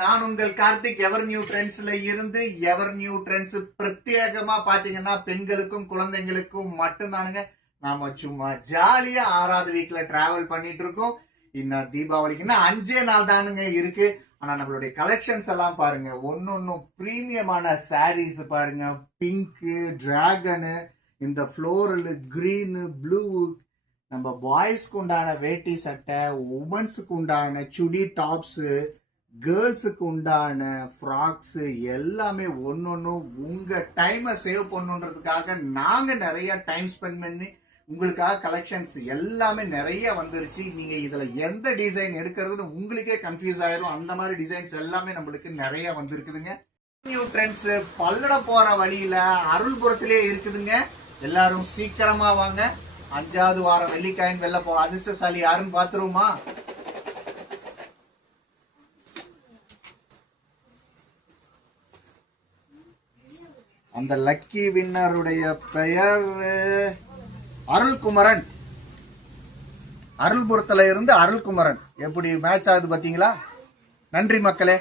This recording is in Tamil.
நான் உங்கள் கார்த்திக் எவர் நியூ ட்ரெண்ட்ஸ்ல இருந்து. எவர் நியூ ட்ரெண்ட்ஸ் பிரத்யேகமா பாத்தீங்கன்னா பெண்களுக்கும் குழந்தைங்களுக்கும் மட்டும்தானுங்க. நாம சும்மா ஜாலியா 6வது வீக்ல டிராவல் பண்ணிட்டு இருக்கோம். இன்னும் தீபாவளிக்கு இன்னும் 5 நாள் தானுங்க இருக்கு. ஆனா நம்மளுடைய கலெக்ஷன்ஸ் எல்லாம் பாருங்க, ஒன்னொன்னும் பிரீமியமான சாரீஸ் பாருங்க. பிங்க், டிராகனு, இந்த ஃப்ளோரல், கிரீனு, ப்ளூ, நம்ம பாய்ஸ்க்கு உண்டான வேட்டி சட்டை, உமன்ஸுக்கு உண்டான சுடி டாப்ஸ், கேர்ள்ஸுக்கு உண்டான ஃப்ராக்ஸ் எல்லாமே ஒன்னொன்னும் உங்க டைமை சேவ் பண்ணுன்றதுக்காக நாங்க நிறைய டைம் ஸ்பெண்ட் பண்ணி உங்களுக்காக கலெக்ஷன்ஸ் எல்லாமே நிறைய வந்துருச்சு. நீங்க இதுல எந்த டிசைன் எடுக்கிறதுன்னு உங்களுக்கே கன்ஃபியூஸ் ஆயிரும். அந்த மாதிரி டிசைன்ஸ் எல்லாமே நம்மளுக்கு நிறைய வந்திருக்குதுங்க. நியூ ட்ரெண்ட்ஸ் பல்லடம் போற வழியில அருள்புரத்திலே இருக்குதுங்க. எல்லாரும் சீக்கிரமா வாங்க. 5வது வாரம் வெள்ளிக்காயின் வெளில போற அதிர்ஷ்டசாலி யாருன்னு பாத்துருவோமா? அந்த லக்கி வின்னருடைய பெயர் அருள்குமரன். அருள்புரத்துல இருந்து அருள்குமரன். எப்படி மேட்ச் ஆகுது பாத்தீங்களா? நன்றி மக்களே.